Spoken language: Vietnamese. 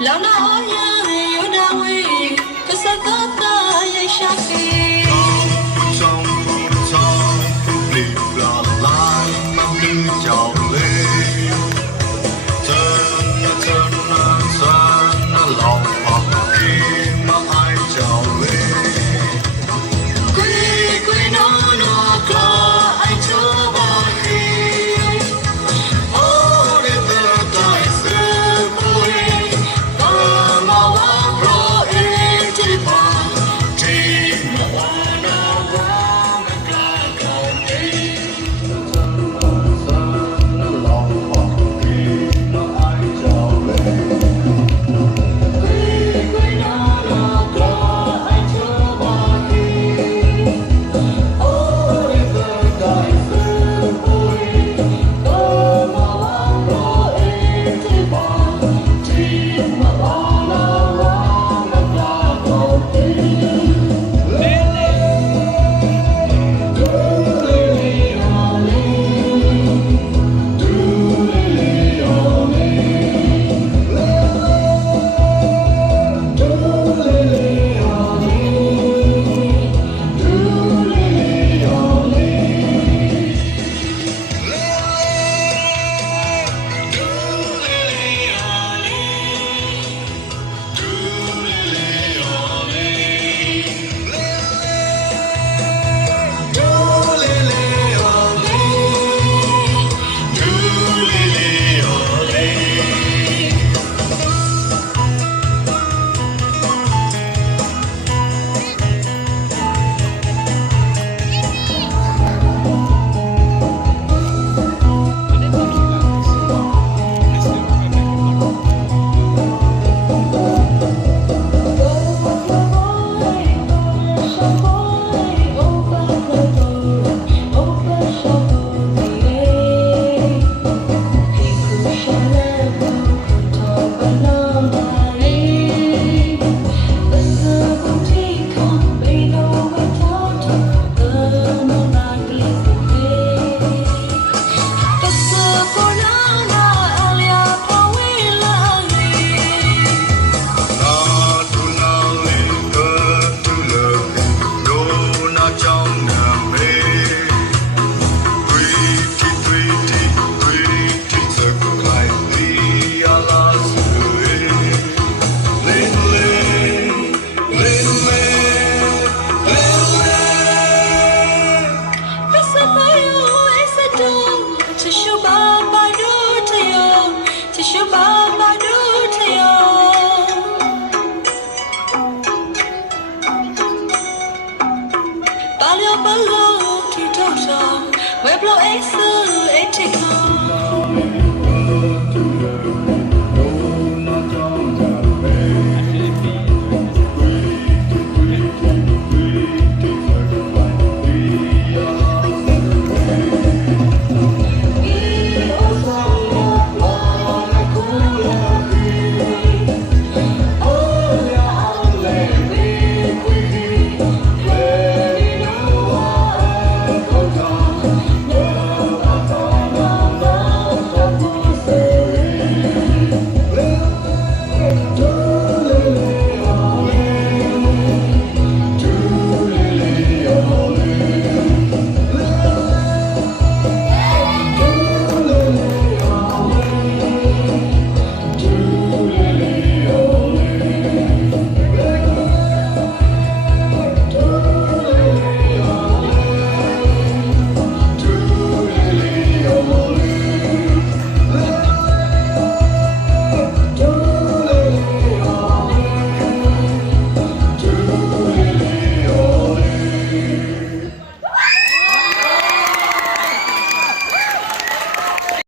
Lao na oya yoda we kasakata ya shaki. Trong đi là lại mang đi chào lên chân lòng hoặc khi mà ai chào lên Quy nó clo ai cho ba khi. ô để tơ tai sự vui Ba ma wa pro e te pa. chỉ lòng hoặc khi mà ai chào lên Quy nó clo ai cho ba khi. ô để tơ tai sự vui Ba ma wa pro e te pa. Ma wa na wa ma ka ko te. We're blowing